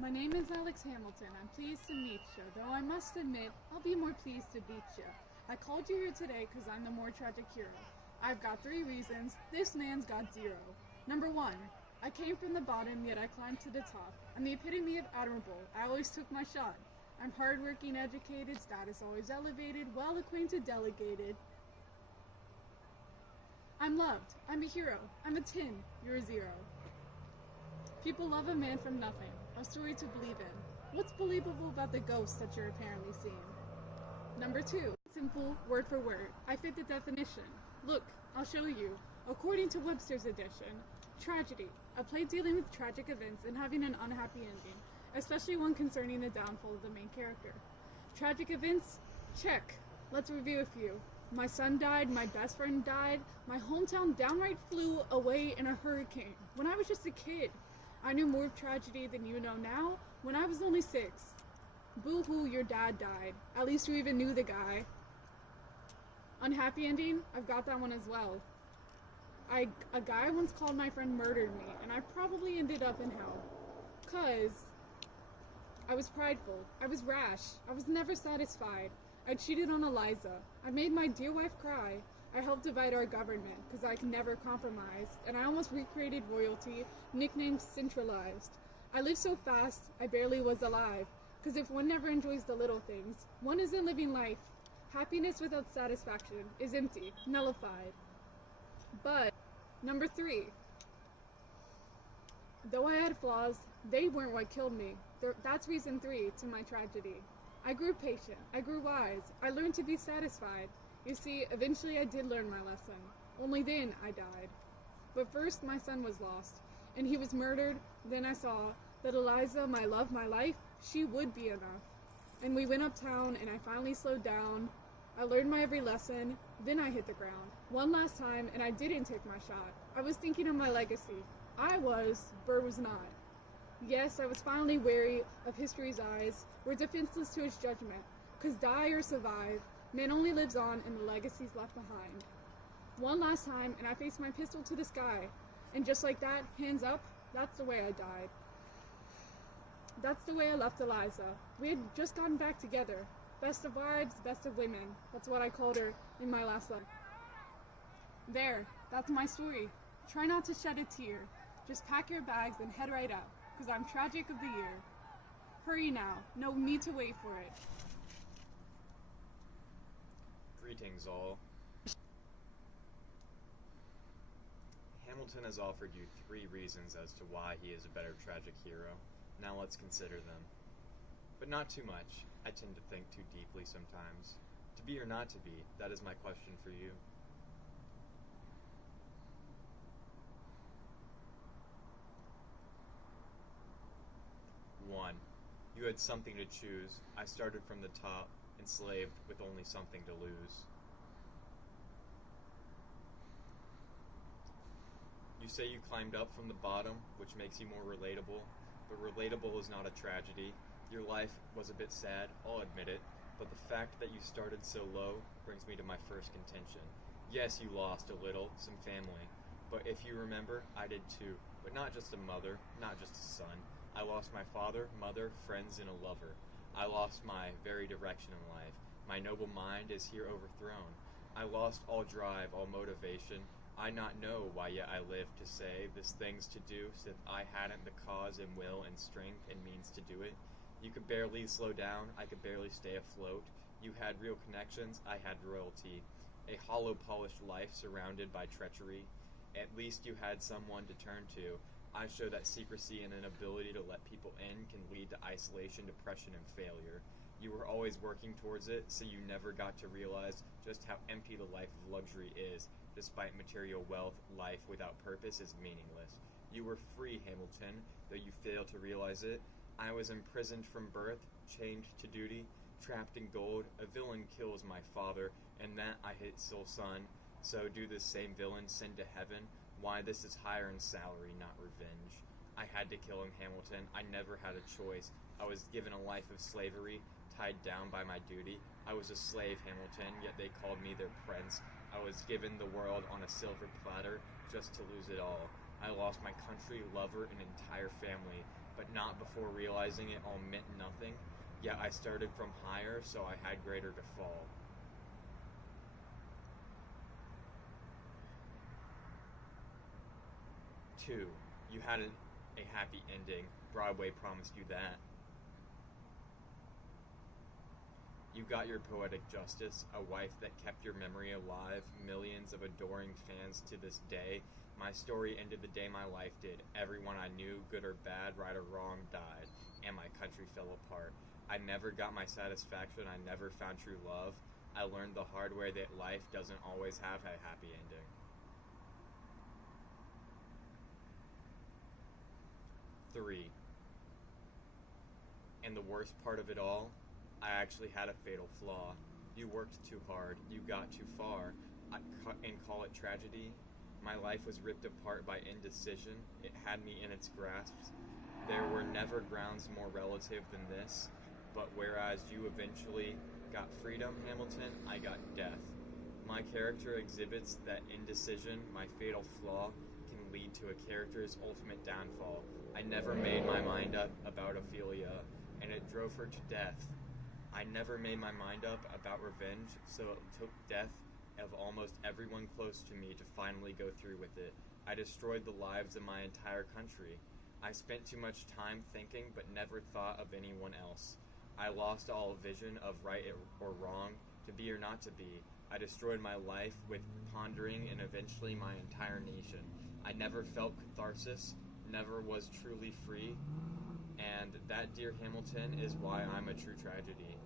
My name is Alex Hamilton. I'm pleased to meet you, though I must admit, I'll be more pleased to beat you. I called you here today because I'm the more tragic hero. I've got 3 reasons. This man's got 0. Number 1, I came from the bottom, yet I climbed to the top. I'm the epitome of admirable. I always took my shot. I'm hardworking, educated, status always elevated, well acquainted, delegated. I'm loved. I'm a hero. I'm a 10. You're a 0. People love a man from nothing. A story to believe in. What's believable about the ghost that you're apparently seeing? Number 2, simple, word for word. I fit the definition. Look, I'll show you. According to Webster's edition, tragedy, a play dealing with tragic events and having an unhappy ending, especially one concerning the downfall of the main character. Tragic events? Check. Let's review a few. My son died, my best friend died, my hometown downright flew away in a hurricane when I was just a kid. I knew more of tragedy than you know now when I was only 6. Boo-hoo, your dad died. At least you even knew the guy. Unhappy ending? I've got that one as well. A guy once called my friend murdered me, and I probably ended up in hell. 'Cause I was prideful. I was rash. I was never satisfied. I cheated on Eliza. I made my dear wife cry. I helped divide our government because I can never compromise, and I almost recreated royalty, nicknamed centralized. I lived so fast, I barely was alive, because if one never enjoys the little things, one isn't living life. Happiness without satisfaction is empty, nullified. But, number 3, though I had flaws, they weren't what killed me. That's reason 3 to my tragedy. I grew patient, I grew wise, I learned to be satisfied. You see, eventually I did learn my lesson. Only then I died. But first my son was lost, and he was murdered. Then I saw that Eliza, my love, my life, she would be enough. And we went uptown, and I finally slowed down. I learned my every lesson, then I hit the ground. One last time, and I didn't take my shot. I was thinking of my legacy. I was, Burr was not. Yes, I was finally wary of history's eyes. We're defenseless to its judgment, 'cause die or survive, man only lives on and the legacy's left behind. One last time, and I faced my pistol to the sky. And just like that, hands up, that's the way I died. That's the way I left Eliza. We had just gotten back together. Best of wives, best of women. That's what I called her in my last life. There, that's my story. Try not to shed a tear. Just pack your bags and head right out, 'cause I'm tragic of the year. Hurry now, no need to wait for it. Greetings all. Hamilton has offered you 3 reasons as to why he is a better tragic hero. Now let's consider them. But not too much. I tend to think too deeply sometimes. To be or not to be, that is my question for you. 1. You had something to choose. I started from the top, enslaved with only something to lose. You say you climbed up from the bottom, which makes you more relatable, but relatable is not a tragedy. Your life was a bit sad, I'll admit it, but the fact that you started so low brings me to my first contention. Yes, you lost a little, some family, but if you remember, I did too, but not just a mother, not just a son. I lost my father, mother, friends, and a lover. I lost my very direction in life. My noble mind is here overthrown. I lost all drive, all motivation. I not know why yet I live to say this things to do, since I hadn't the cause and will and strength and means to do it. You could barely slow down, I could barely stay afloat. You had real connections, I had royalty. A hollow polished life surrounded by treachery. At least you had someone to turn to. I show that secrecy and an ability to let people in can lead to isolation, depression, and failure. You were always working towards it, so you never got to realize just how empty the life of luxury is. Despite material wealth, life without purpose is meaningless. You were free, Hamilton, though you failed to realize it. I was imprisoned from birth, chained to duty, trapped in gold. A villain kills my father, and that I his sole son. So do this same villain send to heaven? Why, this is higher in salary, not revenge. I had to kill him, Hamilton. I never had a choice. I was given a life of slavery, tied down by my duty. I was a slave, Hamilton, yet they called me their prince. I was given the world on a silver platter, just to lose it all. I lost my country, lover, and entire family. but not before realizing it all meant nothing. Yet I started from higher, so I had greater to fall. 2. You had a happy ending. Broadway promised you that. You got your poetic justice, a wife that kept your memory alive, millions of adoring fans to this day. My story ended the day my life did. Everyone I knew, good or bad, right or wrong, died, and my country fell apart. I never got my satisfaction. I never found true love. I learned the hard way that life doesn't always have a happy ending. 3. And the worst part of it all, I actually had a fatal flaw. You worked too hard. You got too far. And call it tragedy? My life was ripped apart by indecision. It had me in its grasp. There were never grounds more relative than this. But whereas you eventually got freedom, Hamilton, I got death. My character exhibits that indecision, my fatal flaw, can lead to a character's ultimate downfall. I never made my mind up about Ophelia, and it drove her to death. I never made my mind up about revenge, so it took death of almost everyone close to me to finally go through with it. I destroyed the lives of my entire country. I spent too much time thinking, but never thought of anyone else. I lost all vision of right or wrong, to be or not to be. I destroyed my life with pondering and eventually my entire nation. I never felt catharsis, never was truly free, and that, dear Hamilton, is why I'm a true tragedy.